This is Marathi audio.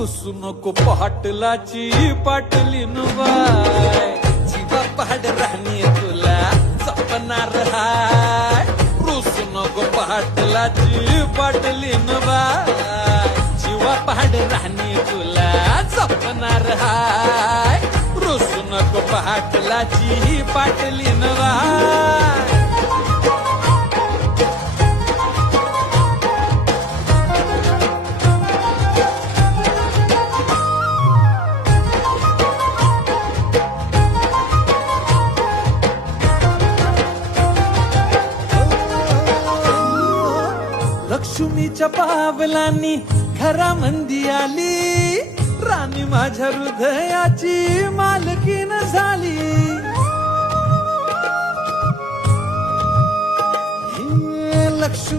रुसू नको पाटलाची पाटलीन बाय, जीवा पहाड राहणी तुला जपणार हाय. रुसू नको पाटलाची पाटलीन बाय, जीवा पहाड राहणी तुला जपणार हाय. रुसू नको पाटलाची पाटलीन बाय. लक्ष्मीच्या पावलांनी घरामंदी आली, राणी माझ्या हृदयाची मालकीन झाली. लक्ष्मी